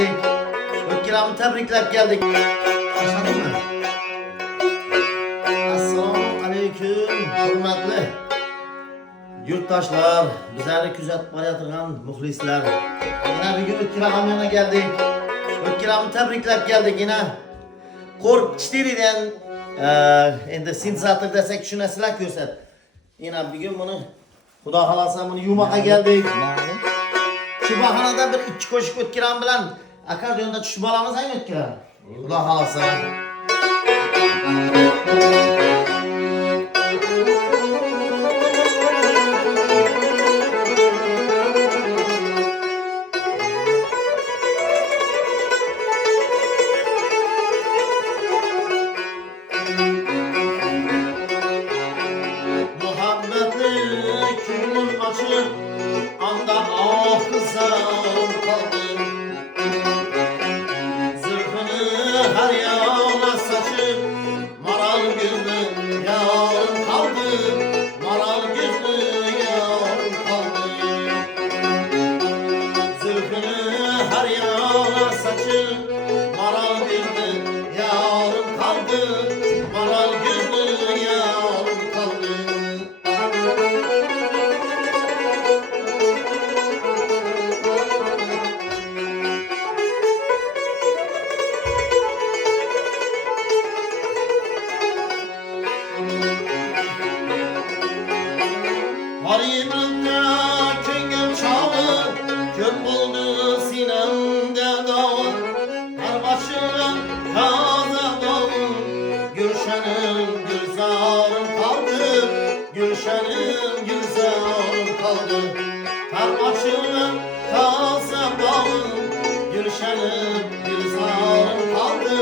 geldik. Ötkirami tebriklep geldik. Başladın mı? Assalomu alaykum hurmatli yurtdoshlar, bizlarni kuzatib borayotgan muxlislar. Yana bugun Ötkirami yana geldik. Ötkirami tebriklep geldik yine. Kork 4'den endi sintezator desek tushunasizlar ko'rsat. Yana bugun buni Xudo xolasa buni yumaqa geldik. Şu bahonada bir ikki qo'shiq Ötkirami bilan akordionda tushib olamiz ayni Ötkirami. Xudo xolasa. Anda ah kızım kaldım. Zırhını her yana saçıp maral gözlü yarım kaldı. Maral gözlü yarım kaldı. Zırhını her yana saçıp maral gözlü yarım kaldı. Maral gözlü yarım kaldı. Hariminde köngül çağı, kök buldu sinemde dağı. Her başına taze bağı, Gülşenim gülzarım kaldı. Gülşenim gülzarım kaldı. Her başına taze bağı, Gülşenim gülzarım kaldı.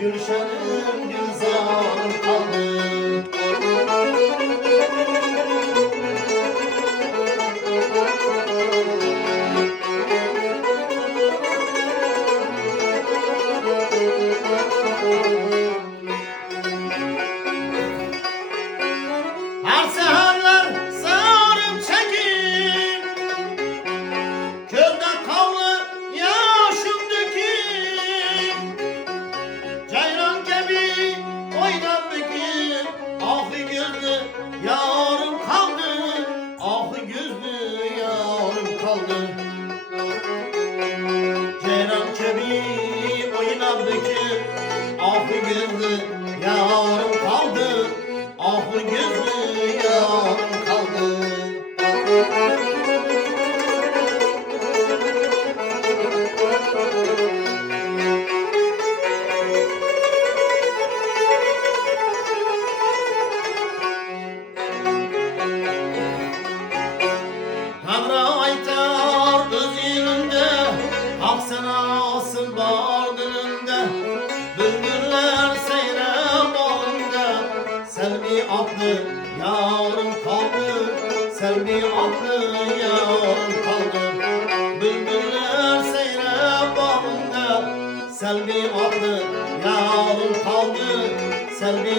Gülşenim gülzarım kaldı. Her seherler sarıp çekip Kölde kavlı yaşım döküp Ceylan gibi oynam döküp Ahı gözlü yarım kaldı. Ahı gözlü yarım kaldı. Ceylan gibi oynam döküp Ahı gözlü yarım kaldı. Ahı gözlü yarım kaldı. Hamra aytar gözünde, hak senasın bardınında. Bülbüller seyrem bağında, Selvi aklı yarım kaldı. Selvi aklı yarım kaldı. Bülbüller seyrem bağında, Selvi aklı yarım kaldı. Selvi